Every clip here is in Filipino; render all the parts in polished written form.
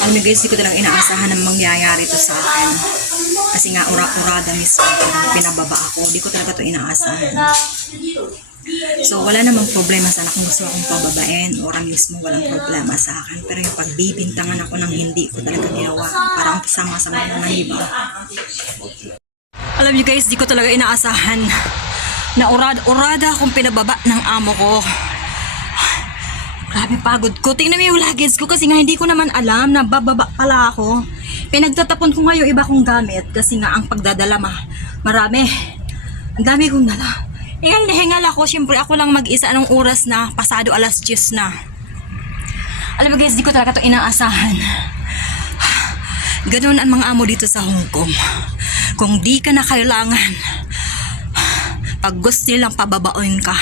Alam niyo guys, di ko talaga inaasahan na mangyayari to sa akin. Kasi nga, urada mismo pinababa ako. Di ko talaga to inaasahan. So, wala namang problema sana kung gusto akong pababain. Ora mismo, walang problema sa akin. Pero yung pagbibintangan ako ng hindi ko talaga ginawa. Parang sama-sama naman, di ba? Alam niyo guys, di ko talaga inaasahan na urada akong pinababa ng amo ko. Grabe pagod ko. Tingnan mo yung luggage ko kasi nga hindi ko naman alam na bababa pala ako. Pinagtatapon ko nga yung iba kong gamit kasi nga ang pagdadala marami. Ang dami kong dala. Hingal ako. Siyempre ako lang mag-isa anong oras na. Pasado 10:00 na. Alam mo guys, di ko talaga ito inaasahan. Ganun ang mga amo dito sa Hong Kong. Kung di ka na kailangan, pag gusto nilang pababain ka,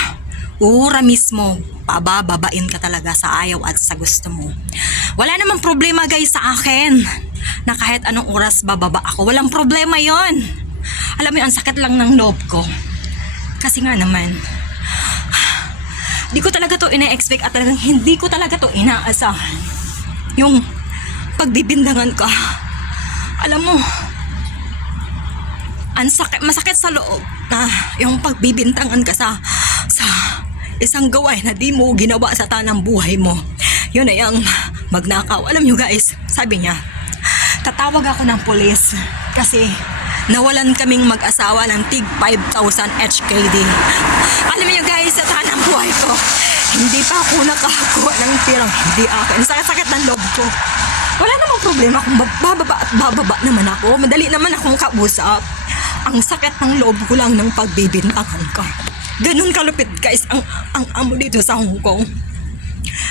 ura mismo, pabababain ka talaga sa ayaw at sa gusto mo. Wala namang problema guys sa akin na kahit anong oras bababa ako. Walang problema yon. Alam mo, ang sakit lang ng loob ko. Kasi nga naman, di ko talaga to ina-expect at talagang hindi ko talaga to inaasahan. Yung pagbibindangan ka. Alam mo, masakit sa loob na yung pagbibintangan ka sa isang gawain na di mo ginawa sa tanang buhay mo. Yun ay ang magnakaw. Alam nyo guys, sabi niya, tatawag ako ng pulis kasi nawalan kaming mag-asawa ng tig 5,000 HKD. Alam niyo guys, sa tanang buhay ko, hindi pa ako nakakuha ng pirang hindi akin. Sakit ng loob ko. Wala namang problema kung bababa naman ako. Madali naman akong kausap. Ang sakit ng loob ko lang ng pagbibintangan ko. Ganun kalupit guys ang amo dito sa Hong Kong.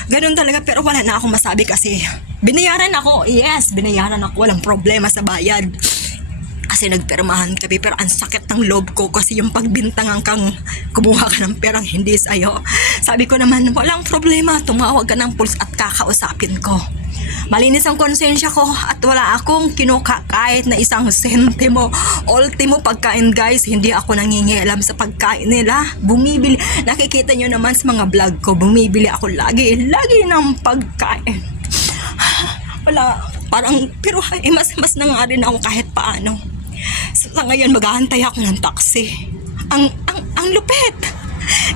Ganun talaga, pero wala na akong masabi kasi binayaran ako. Yes, binayaran ako. Walang problema sa bayad. Kasi nagpirmahan kami, pero ang sakit ng loob ko kasi yung pagbintangan kang kumuha ka ng perang hindi sa'yo. Sabi ko naman, walang problema. Tumawag ka ng pulis at kakausapin ko. Malinis ang konsensya ko at wala akong kinuka kahit na isang sentimo. Ultimo pagkain guys, hindi ako nangingialam sa pagkain nila. Bumibili, nakikita nyo naman sa mga vlog ko, bumibili ako lagi ng pagkain. Wala, parang, pero mas na nga rin ako kahit paano. Sa ngayon, maghahantay ako ng taxi. Ang lupit.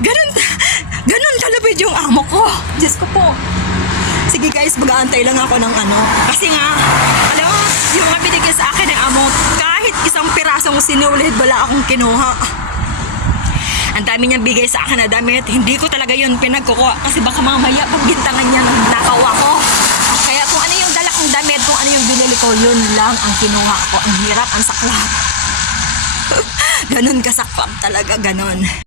Ganun kalupit yung amo ko. Diyos ko po. Sige guys, mag-aantay lang ako ng ano. Kasi nga, alam mo, yung mga binigay sa akin ng amo, kahit isang pirasong sinulid, wala akong kinuha. Ang dami niyang bigay sa akin na damit, hindi ko talaga yun pinagkukuha. Kasi baka mamaya pagbintangan niya ng nakaw ako. Kaya kung ano yung dala kong damit, kung ano yung binili ko, yun lang ang kinuha ko. Ang hirap, ang saklap. Ganon kasaklap talaga, ganon.